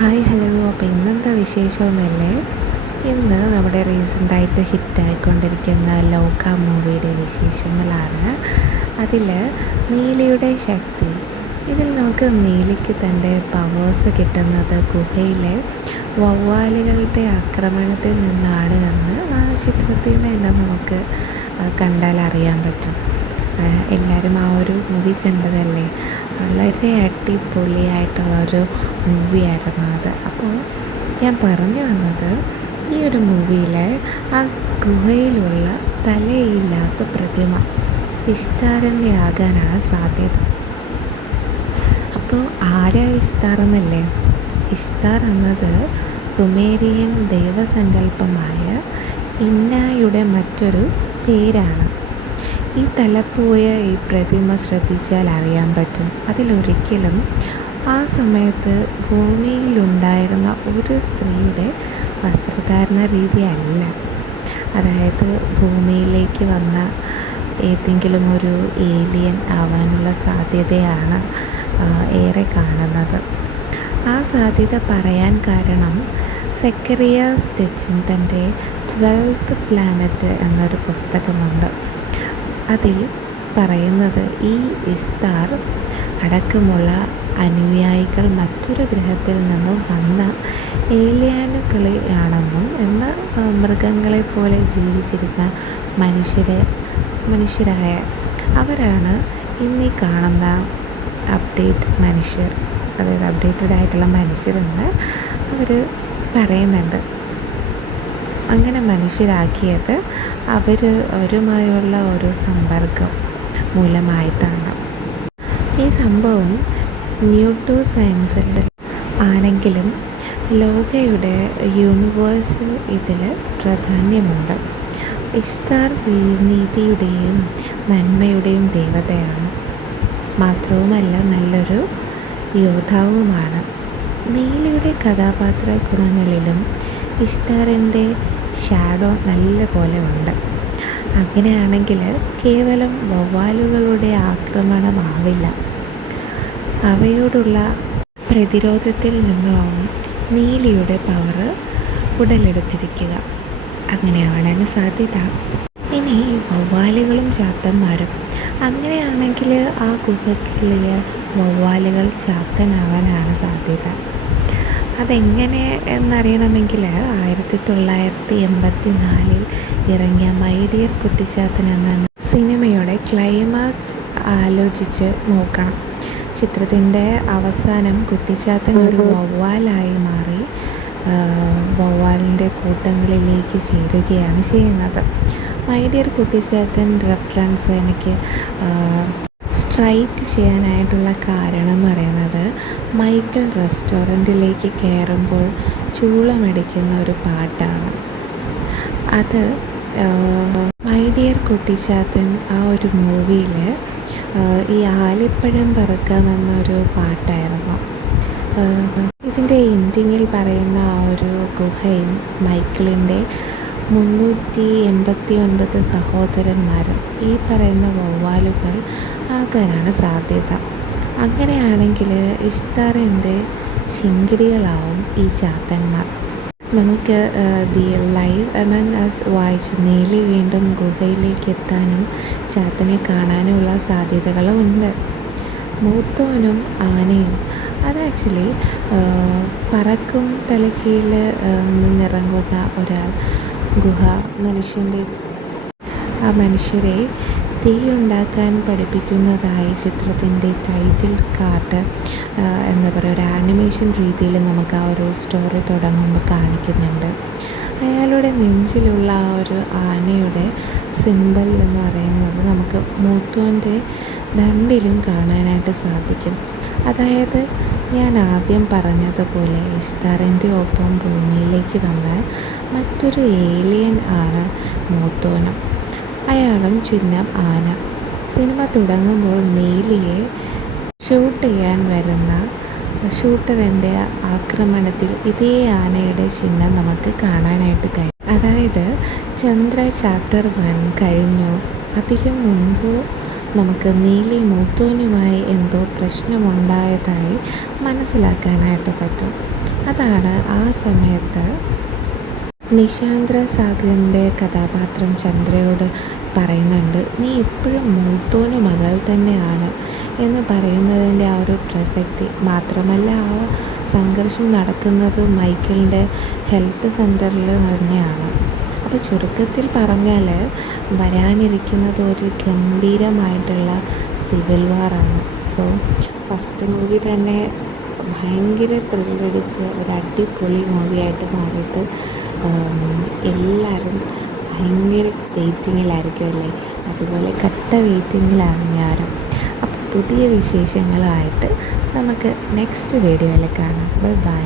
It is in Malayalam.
Hi hello. അപ്പോൾ ഇന്നെന്താ വിശേഷമൊന്നുമല്ലേ? ഇന്ന് നമ്മുടെ റീസെൻ്റായിട്ട് ഹിറ്റായിക്കൊണ്ടിരിക്കുന്ന ലോക മൂവിയുടെ വിശേഷങ്ങളാണ്. അതിൽ നീലിയുടെ ശക്തി. ഇതിൽ നമുക്ക് നീലിക്ക് തൻ്റെ പവേഴ്സ് കിട്ടുന്നത് ഗുഹയിലെ വവ്വാലുകളുടെ ആക്രമണത്തിൽ നിന്നാണ് എന്ന് ആ ചിത്രത്തിൽ നിന്ന് തന്നെ നമുക്ക് കണ്ടാൽ അറിയാൻ പറ്റും. എല്ലാവരും ആ ഒരു മൂവി കണ്ടതല്ലേ? വളരെ അടിപൊളിയായിട്ടുള്ളൊരു മൂവിയായിരുന്നു അത്. അപ്പോൾ ഞാൻ പറഞ്ഞു വന്നത്, ഈ ഒരു മൂവിയിൽ ആ ഗുഹയിലുള്ള തലയില്ലാത്ത പ്രതിമ ഇഷ്ടാറിൻ്റെ ആകാനാണ് സാധ്യത. അപ്പോൾ ആരാ ഇഷ്ടാർ എന്നല്ലേ? ഇഷ്ടാർ എന്നത് സുമേരിയൻ ദൈവസങ്കല്പമായ ഇന്നായുടെ മറ്റൊരു പേരാണ്. ഈ തലപ്പോയ ഈ പ്രതിമ ശ്രദ്ധിച്ചാൽ അറിയാൻ പറ്റും, അതിലൊരിക്കലും ആ സമയത്ത് ഭൂമിയിലുണ്ടായിരുന്ന ഒരു സ്ത്രീയുടെ വസ്ത്രധാരണ രീതി അല്ല. അതായത് ഭൂമിയിലേക്ക് വന്ന ഏതെങ്കിലും ഒരു ഏലിയൻ ആവാനുള്ള സാധ്യതയാണ് ഏറെ കാണുന്നത്. ആ സാധ്യത പറയാൻ കാരണം സെക്കറിയാസ് സ്റ്റെച്ചിൻ തൻ്റെ 12th പ്ലാനറ്റ് എന്നൊരു പുസ്തകമുണ്ട്. അതിൽ പറയുന്നത് ഈ ഇഷ്ടാർ അടക്കമുള്ള അനുയായികൾ മറ്റൊരു ഗ്രഹത്തിൽ നിന്നും വന്ന ഏലിയനുകളെയാണെന്നും എന്ന് മൃഗങ്ങളെ പോലെ ജീവിച്ചിരുന്ന മനുഷ്യരായ അവരാണ് ഇന്നീ കാണുന്ന മനുഷ്യർ, അതായത് അപ്ഡേറ്റഡ് ആയിട്ടുള്ള മനുഷ്യരെന്ന് അവർ പറയുന്നുണ്ട്. അങ്ങനെ മനുഷ്യരാക്കിയത് അവരുമായുള്ള ഒരു സമ്പർക്കം മൂലമായിട്ടാണ്. ഈ സംഭവം ന്യൂട്ടോ സയൻസിൽ ആണെങ്കിലും ലോകയുടെ യൂണിവേഴ്സിൽ ഇതിൽ പ്രാധാന്യമുണ്ട്. ഇഷ്ടാർ നീതിയുടെയും നന്മയുടെയും ദേവതയാണ്. മാത്രവുമല്ല നല്ലൊരു യോദ്ധാവുമാണ്. നീലിയുടെ കഥാപാത്ര ഗുണങ്ങളിലും ഇഷ്ടാറിൻ്റെ ഷാഡോ നല്ല പോലെ ഉണ്ട്. അങ്ങനെയാണെങ്കിൽ കേവലം വവ്വാലുകളുടെ ആക്രമണമാവില്ല, അവയോടുള്ള പ്രതിരോധത്തിൽ നിന്നാവും നീലിയുടെ പവർ ഉടലെടുത്തിരിക്കുക. അങ്ങനെയാവാനാണ് സാധ്യത. ഇനി വവ്വാലുകളും ചാത്തന്മാരും, അങ്ങനെയാണെങ്കിൽ ആ ഗുഹയ്ക്കുള്ളിൽ വവ്വാലുകൾ ചാത്തനാവാനാണ് സാധ്യത. അതെങ്ങനെ എന്നറിയണമെങ്കിൽ 1984 ഇറങ്ങിയ മൈ ഡിയർ കുട്ടിച്ചാത്തൻ എന്ന സിനിമയുടെ ക്ലൈമാക്സ് ആലോചിച്ച് നോക്കണം. ചിത്രത്തിൻ്റെ അവസാനം കുട്ടിച്ചാത്തൻ ഒരു വവ്വാലായി മാറി വവ്വാലിൻ്റെ കൂട്ടങ്ങളിലേക്ക് ചേരുകയാണ് ചെയ്യുന്നത്. മൈ ഡിയർ കുട്ടിച്ചാത്തൻ റെഫറൻസ് എനിക്ക് സ്ട്രൈക്ക് ചെയ്യാനായിട്ടുള്ള കാരണം എന്ന് പറയുന്നത്, മൈക്കൽ റെസ്റ്റോറൻറ്റിലേക്ക് കയറുമ്പോൾ ചൂളമടിക്കുന്ന ഒരു പാട്ടാണ്. അത് മൈ ഡിയർ കുട്ടിച്ചാത്തൻ ആ ഒരു മൂവിയിൽ ഈ ആലിപ്പഴം പറക്കാമെന്നൊരു പാട്ടായിരുന്നു. ഇതിൻ്റെ എൻഡിങ്ങിൽ പറയുന്ന ആ ഒരു ഗുഹയും മൈക്കിളിൻ്റെ 389 സഹോദരന്മാരും ഈ പറയുന്ന വവ്വാലുകൾ ആകാനാണ് സാധ്യത. അങ്ങനെയാണെങ്കിൽ ഇഷ്ടാറിൻ്റെ ശിങ്കിടികളാവും ഈ ചാത്തന്മാർ. നമുക്ക് ദി ലൈവ് എമംഗ് അസ് വായിച്ച് നീലി വീണ്ടും ഗുഹയിലേക്ക് എത്താനും ചാത്തനെ കാണാനുമുള്ള സാധ്യതകളുണ്ട്. മൂത്തോനും ആനയും അത് ആക്ച്വലി പറക്കും തലകീഴിൽ നിന്നിറങ്ങുന്ന ഒരാൾ ഗുഹ മനുഷ്യരെ തീയുണ്ടാക്കാൻ പഠിപ്പിക്കുന്നതായി ചിത്രത്തിൻ്റെ ടൈറ്റിൽ കാർഡ് എന്താ പറയുക, ഒരു ആനിമേഷൻ രീതിയിൽ നമുക്ക് ആ ഒരു സ്റ്റോറി തുടങ്ങുമ്പോൾ കാണിക്കുന്നുണ്ട്. അയാളുടെ നെഞ്ചിലുള്ള ആ ഒരു ആനയുടെ സിമ്പൽ എന്ന് പറയുന്നത് നമുക്ക് മൂത്തോൻ്റെ ദണ്ടിലും കാണാനായിട്ട് സാധിക്കും. അതായത് ഞാൻ ആദ്യം പറഞ്ഞതുപോലെ ഇഷ്താറിൻ്റെ ഒപ്പം ഭൂമിയിലേക്ക് വന്ന മറ്റൊരു ഏലിയൻ ആണ് മൂത്തോനും. അയാളും ചിഹ്നം ആന. സിനിമ തുടങ്ങുമ്പോൾ നീലിയെ ഷൂട്ട് ചെയ്യാൻ വരുന്ന ഷൂട്ടറിൻ്റെ ആക്രമണത്തിൽ ഇതേ ആനയുടെ ചിഹ്നം നമുക്ക് കാണാനായിട്ട് കഴിയും. അതായത് ചന്ദ്ര ചാപ്റ്റർ 1 കഴിഞ്ഞു, അതിലും മുൻപ് നമുക്ക് നീലി മൂത്തോനുമായി എന്തോ പ്രശ്നമുണ്ടായതായി മനസ്സിലാക്കാനായിട്ട് പറ്റും. അതാണ് ആ സമയത്ത് നിശാന്ത്ര സാഗറിൻ്റെ കഥാപാത്രം ചന്ദ്രയോട് പറയുന്നുണ്ട്, നീ ഇപ്പോഴും മൂത്തോന് മകൾ തന്നെയാണ് എന്ന് പറയുന്നതിൻ്റെ ആ ഒരു പ്രസക്തി. മാത്രമല്ല ആ സംഘർഷം നടക്കുന്നത് മൈക്കിളിൻ്റെ ഹെൽത്ത് സെൻറ്ററിൽ തന്നെയാണ്. അപ്പോൾ ചുരുക്കത്തിൽ പറഞ്ഞാൽ വരാനിരിക്കുന്നത് ഒരു ഗംഭീരമായിട്ടുള്ള സിവിൽ വാറാണ്. സോ ഫസ്റ്റ് മൂവി തന്നെ ഭയങ്കര ത്രില്ലടിച്ച് ഒരു അടിപൊളി മൂവിയായിട്ട് മാറിയിട്ട് എല്ലാവരും ഭയങ്കര വെയിറ്റിങ്ങിലായിരിക്കും അല്ലേ. അതുപോലെ കട്ട വെയിറ്റിങ്ങിലാണ് ഞാനും. അപ്പോൾ പുതിയ വിശേഷങ്ങളുമായിട്ട് നമുക്ക് നെക്സ്റ്റ് വീഡിയോയിൽ കാണാം. Bye bye.